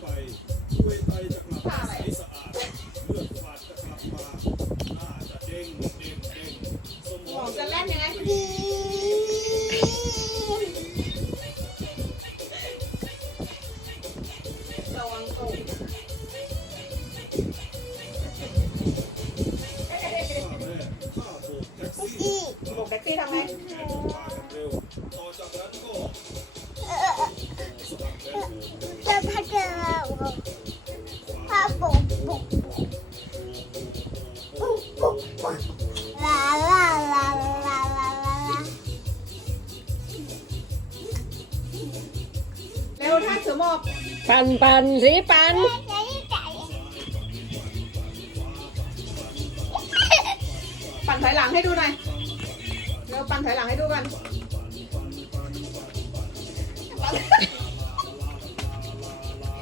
ไปช่วยไตจะกลับมาใสสะอาดเลือดฝาดจะกลับมาหน้าจะเด้งเด้งเด้งสมหมองจะแล่นยังไงระวังตกข้าแม่ข้าโบกแท็กซี่โบกแท็กซี่ทำไง ลาลาลาลาลาลาเร็วท่านเสือหมอบปันปันสิปันปั่นถอยหลังให้ดูหน่อยเร็วปั่นถอยหลังให้ดูกัน